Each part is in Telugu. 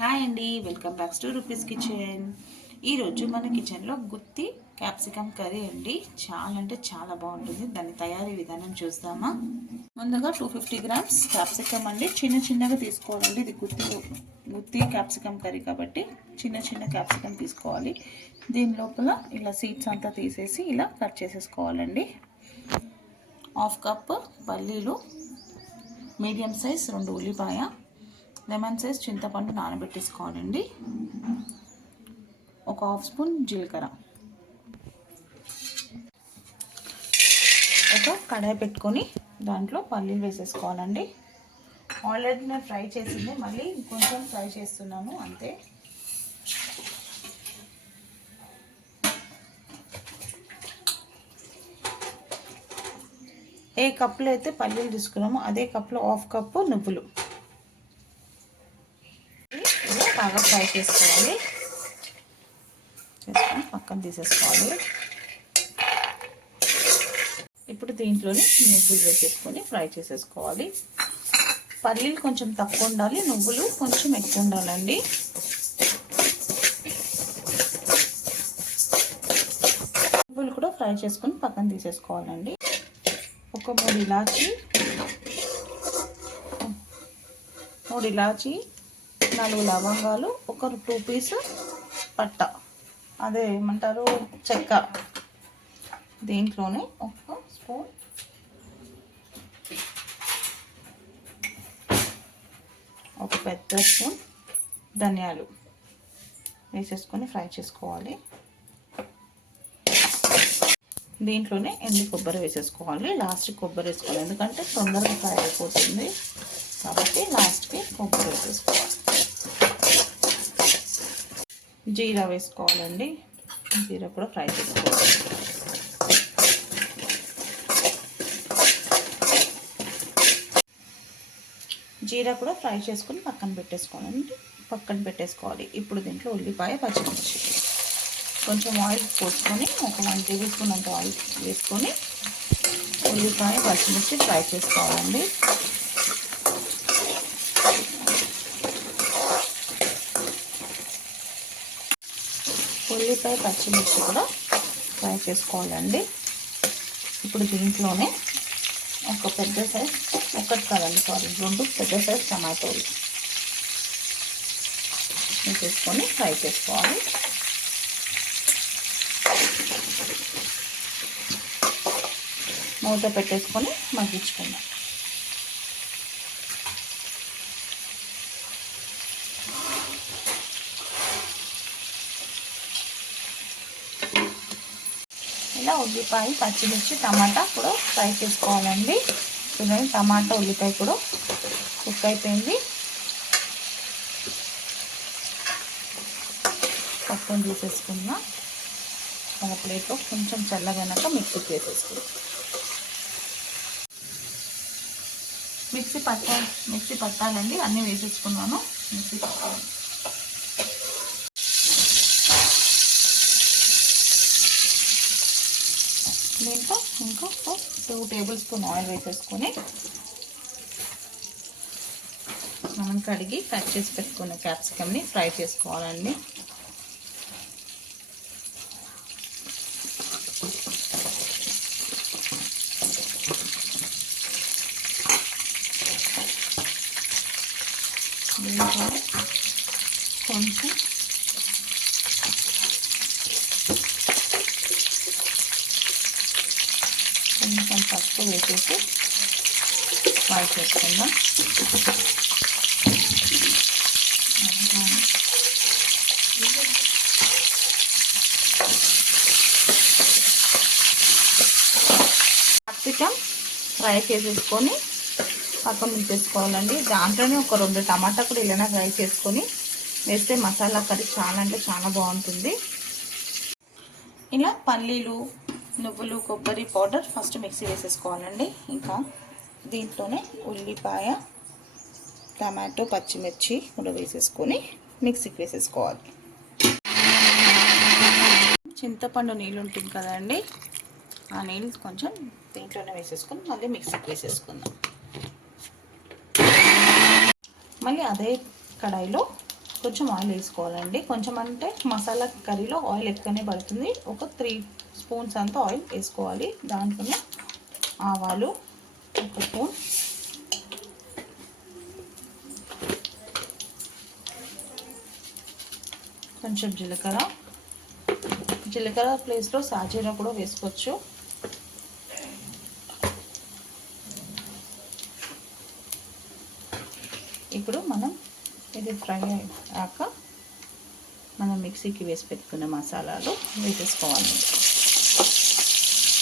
హాయ్ అండి, welcome back to rupees kitchen. ఈరోజు మన కిచెన్లో గుత్తి క్యాప్సికమ్ కర్రీ అండి. చాలా అంటే చాలా బాగుంటుంది. దాని తయారీ విధానం చూద్దామా. ముందుగా 250 గ్రామ్స్ క్యాప్సికమ్ అండి, చిన్నగా తీసుకోవాలండి. ఇది గుత్తి క్యాప్సికమ్ కర్రీ కాబట్టి చిన్న క్యాప్సికమ్ తీసుకోవాలి. దీని లోపల ఇలా సీడ్స్ అంతా తీసేసి ఇలా కట్ చేసేసుకోవాలండి. 1/2 కప్ పల్లీలు, మీడియం సైజ్ 2 ఉల్లిపాయ, లెమన్ సైజ్ చింతపండు నానబెట్టేసుకోవాలండి. 1/2 స్పూన్ జీలకర్ర. ఒక కడాయి పెట్టుకొని దాంట్లో పల్లీలు వేసేసుకోవాలండి. ఆల్రెడీ నేను ఫ్రై చేసింది, మళ్ళీ కొంచెం ఫ్రై చేస్తున్నాను అంతే. ఏ కప్పులో అయితే పల్లీలు తీసుకున్నామో అదే కప్పులో 1/2 కప్పు నువ్వులు బాగా ఫ్రై చేసుకోవాలి. పక్కన తీసేసుకోవాలి. ఇప్పుడు దీంట్లోనే నువ్వులు వేసేసుకొని ఫ్రై చేసేసుకోవాలి. పల్లీలు కొంచెం తక్కువ ఉండాలి, నువ్వులు కొంచెం ఎక్కువ ఉండాలండి. నువ్వులు కూడా ఫ్రై చేసుకొని పక్కన తీసేసుకోవాలండి. ఒక 3 ఇలాచి, 4 లవంగాలు, ఒక 2 పీస్ పట్ట, అదే ఏమంటారు చెక్క. దీంట్లోనే 1 స్పూన్ ఒక పెద్ద స్పూన్ ధనియాలు వేసేసుకొని ఫ్రై చేసుకోవాలి. దీంట్లోనే ఎండు కొబ్బరి వేసేసుకోవాలి. లాస్ట్కి కొబ్బరి వేసుకోవాలి, ఎందుకంటే తొందరగా ఫ్రై అయిపోతుంది కాబట్టి లాస్ట్కి కొబ్బరి వేసేసుకోవాలి. జీరా వేసుకోవాలండి. జీరా కూడా ఫ్రై చేసుకోవాలి. జీరా కూడా ఫ్రై చేసుకుని పక్కన పెట్టేసుకోవాలి. ఇప్పుడు దీంట్లో ఉల్లిపాయ, పచ్చిమిర్చి, కొంచెం ఆయిల్ పోసుకొని ఒక 1 టేబుల్ స్పూన్ అంత ఆయిల్ వేసుకొని ఉల్లిపాయ, పచ్చిమిర్చి ఫ్రై చేసుకోవాలండి. ఉల్లిపాయ, పచ్చిమిర్చి కూడా ఫ్రై చేసుకోవాలండి. ఇప్పుడు దీంట్లోనే ఒక పెద్ద సైజ్, ఒకటి కాదండి సారీ 2 పెద్ద సైజ్ టమాటోలు వేసేసుకొని ఫ్రై చేసుకోవాలి. మూత పెట్టేసుకొని మగ్గించుకుందాం. ఇలా ఉల్లిపాయ, పచ్చిమిర్చి, టమాటా కూడా ఫ్రై చేసుకోవాలండి. చూడండి, టమాటా, ఉల్లిపాయ కూడా కుక్ అయిపోయింది. పక్కన తీసేసుకుందాం. ఒక ప్లేట్లో కొంచెం చల్లగైనాక మిక్సీకి వేసేసుకుందాం. మిక్సీ పట్టాలండి. అన్నీ వేసేసుకున్నాను. మిక్సీ పట్టాలి. దీంట్లో ఇంకో 2 టేబుల్ స్పూన్ ఆయిల్ వేసేసుకొని మనం కడిగి కట్ చేసి పెట్టుకున్న క్యాప్సికమ్ని ఫ్రై చేసుకోవాలండి. దీంట్లో కొంచెం పసుపు వేసేసి ఫ్రై చేసుకుందాం. క్యాప్సికమ్ ఫ్రై చేసేసుకొని పక్కన ఉంచేసుకోవాలండి. దాంట్లోనే ఒక 2 టమాటా కూడా ఇలా ఫ్రై చేసుకొని వేస్తే మసాలా కర్రీ చాలా అంటే చాలా బాగుంటుంది. ఇలా పల్లీలు, నువ్వులు, కొబ్బరి పౌడర్ ఫస్ట్ మిక్సీ వేసేసుకోవాలండి. ఇంకా దీంట్లోనే ఉల్లిపాయ, టమాటో, పచ్చిమిర్చి కూడా వేసేసుకొని మిక్సీకి వేసేసుకోవాలి. చింతపండు నీళ్ళు ఉంటుంది కదండి, ఆ నీళ్ళు కొంచెం దీంట్లోనే వేసేసుకొని మళ్ళీ మిక్సీకి వేసేసుకుందాం. మళ్ళీ అదే కడాయిలో కొంచెం ఆయిల్ వేసుకోవాలండి. కొంచెం అంటే మసాలా కర్రీలో ఆయిల్ ఎక్కువనే పడుతుంది. ఒక 3 స్పూన్స్ అంతా ఆయిల్ వేసుకోవాలి. దాంట్లోనే ఆవాలు 1 స్పూన్, కొంచెం జీలకర్ర ప్లేస్లో సాజీరా కూడా వేసుకోవచ్చు. ఇప్పుడు మనం ఇది ఫ్రై అయ్యాక మనం మిక్సీకి వేసి పెట్టుకున్న మసాలాలు వేసేసుకోవాలి.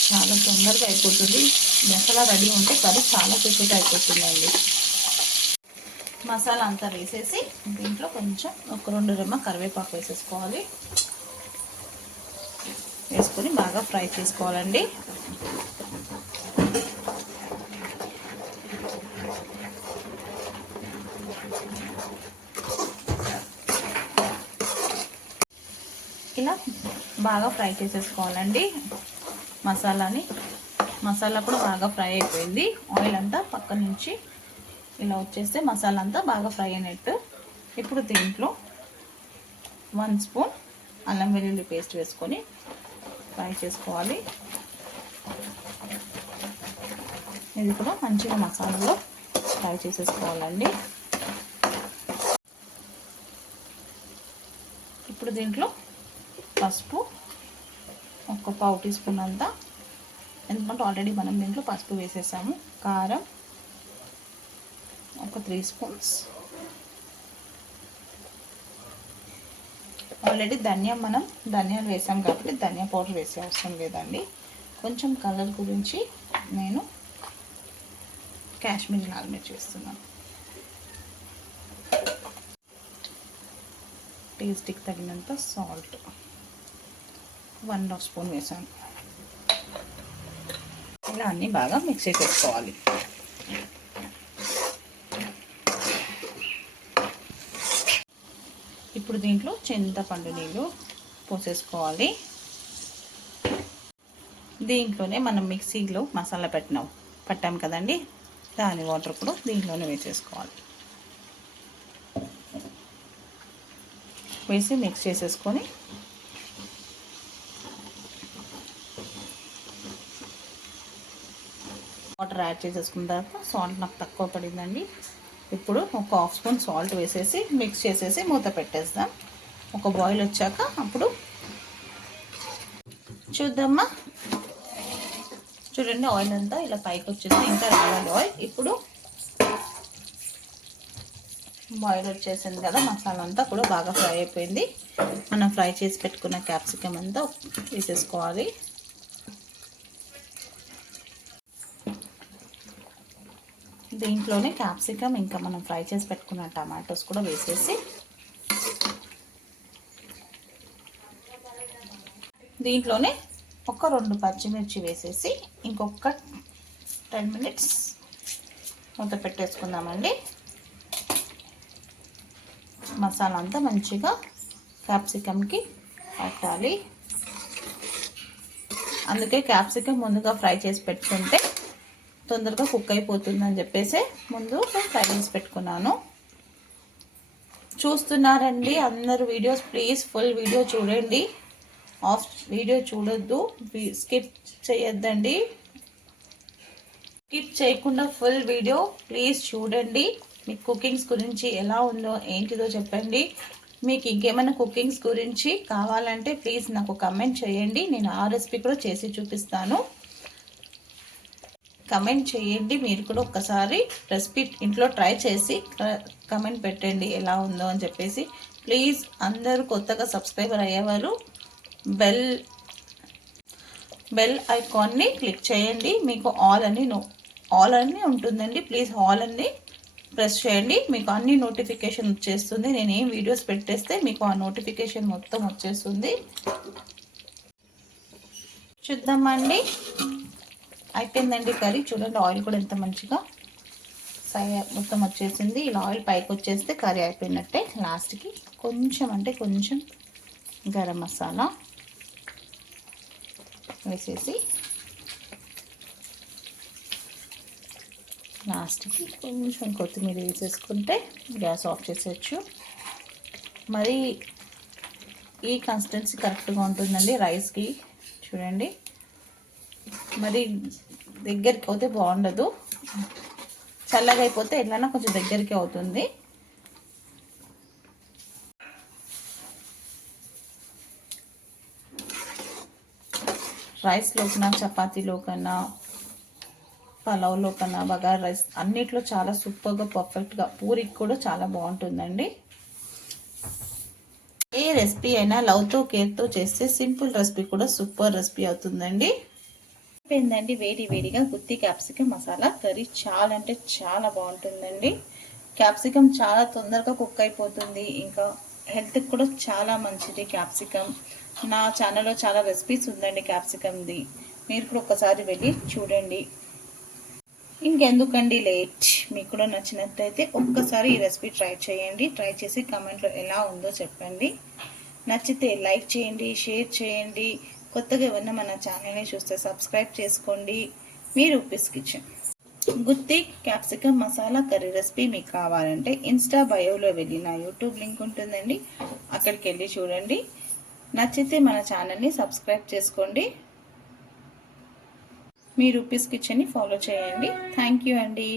చాలా తొందరగా అయిపోతుంది. మసాలా రెడీ ఉంటే కర్రీ చాలా క్విక్గా అయిపోతుందండి. మసాలా అంతా వేసేసి దీంట్లో కొంచెం ఒక 2 రెమ్మ కరివేపాకు వేసేసుకోవాలి. వేసుకొని బాగా ఫ్రై చేసుకోవాలండి. ఇలా బాగా ఫ్రై చేసేసుకోవాలండి మసాలా కూడా బాగా ఫ్రై అయిపోయింది. ఆయిల్ అంతా పక్క నుంచి ఇలా వచ్చేస్తే మసాలా అంతా బాగా ఫ్రై అయినట్టు. ఇప్పుడు దీంట్లో 1 స్పూన్ అల్లం వెల్లుల్లి పేస్ట్ వేసుకొని ఫ్రై చేసుకోవాలి. ఇది కూడా మంచిగా మసాలాలో ఫ్రై చేసేసుకోవాలండి. ఇప్పుడు దీంట్లో పసుపు ఒక 1/2 టీ స్పూన్ అంతా, ఎందుకంటే ఆల్రెడీ మనం దీంట్లో పసుపు వేసేసాము. కారం ఒక 3 స్పూన్స్, ఆల్రెడీ ధనియాలు వేసాం కాబట్టి ధనియా పౌడర్ వేసే అవసరం లేదండి. కొంచెం కలర్ గురించి నేను కాశ్మీరీ లాల్ మిర్చి వేస్తున్నాను. టేస్ట్కి తగినంత సాల్ట్ 1/2 స్పూన్ వేసాను. ఇలా అన్నీ బాగా మిక్స్ చేసేసుకోవాలి. ఇప్పుడు దీంట్లో చింతపండు నీళ్ళు పోసేసుకోవాలి. దీంట్లోనే మనం మిక్సీలో మసాలా పట్టాం కదండి, దాని వాటర్ కూడా దీంట్లోనే వేసేసుకోవాలి. వేసి మిక్స్ చేసేసుకొని వాటర్ యాడ్ చేసేసుకున్న తర్వాత సాల్ట్ నాకు తక్కువ పడిందండి. ఇప్పుడు ఒక 1/2 స్పూన్ సాల్ట్ వేసేసి మిక్స్ చేసేసి మూత పెట్టేద్దాం. ఒక బాయిల్ వచ్చాక అప్పుడు చూద్దామా. చూడండి ఆయిల్ అంతా ఇలా పైకి వచ్చేసి ఇంకా రావాలి ఆయిల్. ఇప్పుడు బాయిల్ వచ్చేసింది కదా, మసాలా అంతా కూడా బాగా ఫ్రై అయిపోయింది. మనం ఫ్రై చేసి పెట్టుకున్న క్యాప్సికమ్ అంతా వేసేసుకోవాలి. దీంట్లోనే క్యాప్సికమ్ ఇంకా మనం ఫ్రై చేసి పెట్టుకున్న టమాటోస్ కూడా వేసేసి దీంట్లోనే ఒక 2 పచ్చిమిర్చి వేసేసి ఇంకొక 10 మినిట్స్ మూత పెట్టేసుకుందామండి. మసాలా అంతా మంచిగా క్యాప్సికమ్కి పట్టాలి. అందుకే క్యాప్సికమ్ ముందుగా ఫ్రై చేసి పెట్టుకుంటే తొందరగా కుక్ అయిపోతుందని చెప్పేసి ముందు ఫ్రై చేసి పెట్టుకున్నాను. చూస్తున్నారండి అందరు వీడియోస్, ప్లీజ్ ఫుల్ వీడియో చూడండి. ఆఫ్ వీడియో చూడొద్దు, స్కిప్ చేయొద్దండి. స్కిప్ చేయకుండా ఫుల్ వీడియో ప్లీజ్ చూడండి. మీకు కుకింగ్స్ గురించి ఎలా ఉందో ఏంటిదో చెప్పండి. మీకు ఇంకేమైనా కుకింగ్స్ గురించి కావాలంటే ప్లీజ్ నాకు కమెంట్ చేయండి. నేను ఆ రెసిపీ కూడా చేసి చూపిస్తాను. కమెంట్ చేయండి. మీరు కూడా ఒక్కసారి రెసిపీ ఇంట్లో ట్రై చేసి కమెంట్ పెట్టండి ఎలా ఉందో అని చెప్పేసి. ప్లీజ్ అందరూ కొత్తగా సబ్స్క్రైబర్ అయ్యేవారు బెల్ ఐకాన్ని క్లిక్ చేయండి. మీకు ఆల్ అని ఉంటుందండి. ప్లీజ్ ఆల్ అని ప్రెస్ చేయండి. మీకు అన్ని నోటిఫికేషన్ వచ్చేస్తుంది. నేను ఏం వీడియోస్ పెట్టేస్తే మీకు ఆ నోటిఫికేషన్ మొత్తం వచ్చేస్తుంది. చూద్దామండి. అయిపోయిందండి కర్రీ. చూడండి ఆయిల్ కూడా ఎంత మంచిగా మొత్తం వచ్చేసింది. ఇలా ఆయిల్ పైకి వచ్చేస్తే కర్రీ అయిపోయినట్టే. లాస్ట్కి కొంచెం అంటే కొంచెం గరం మసాలా వేసేసి లాస్ట్కి కొంచెం కొత్తిమీర వేసేసుకుంటే గ్యాస్ ఆఫ్ చేసేయచ్చు. మరి ఈ కన్సిస్టెన్సీ కరెక్ట్గా ఉంటుందండి రైస్కి. చూడండి, మరి దగ్గరికి అవుతే బాగుండదు, చల్లగా అయిపోతే ఎట్లన్నా కొంచెం దగ్గరికి అవుతుంది. రైస్లో కన్నా, చపాతీలో కన్నా, పలావ్లో కన్నా, బగారా రైస్ అన్నిట్లో చాలా సూపర్గా పర్ఫెక్ట్గా, పూరికి కూడా చాలా బాగుంటుందండి. ఏ రెసిపీ అయినా లవ్తో కేర్తో చేస్తే సింపుల్ రెసిపీ కూడా సూపర్ రెసిపీ అవుతుందండి. అయిపోయిందండి వేడి వేడిగా గుత్తి క్యాప్సికమ్ మసాలా కర్రీ. చాలా అంటే చాలా బాగుంటుందండి. క్యాప్సికమ్ చాలా తొందరగా కుక్ అయిపోతుంది, ఇంకా హెల్త్కి కూడా చాలా మంచిది క్యాప్సికమ్. నా ఛానల్లో చాలా రెసిపీస్ ఉందండి క్యాప్సికమ్ది, మీరు కూడా ఒకసారి వెళ్ళి చూడండి. ఇంకెందుకండి లేట్, మీకు కూడా నచ్చినట్లయితే ఒక్కసారి ఈ రెసిపీ ట్రై చేయండి. ట్రై చేసి కామెంట్లో ఎలా ఉందో చెప్పండి. నచ్చితే లైక్ చేయండి, షేర్ చేయండి. కొత్తగా ఏమన్నా మన ఛానల్ని చూస్తే సబ్స్క్రైబ్ చేసుకోండి. మీ రూపీస్ కిచెన్ గుత్తి క్యాప్సికమ్ మసాలా కర్రీ రెసిపీ మీకు కావాలంటే ఇన్స్టా బయోలో వెళ్ళి నా యూట్యూబ్ లింక్ ఉంటుందండి, అక్కడికి వెళ్ళి చూడండి. నచ్చితే మన ఛానల్ని సబ్స్క్రైబ్ చేసుకోండి. మీ రూపీస్ కిచెన్ని ఫాలో చేయండి. థ్యాంక్ యూ అండి.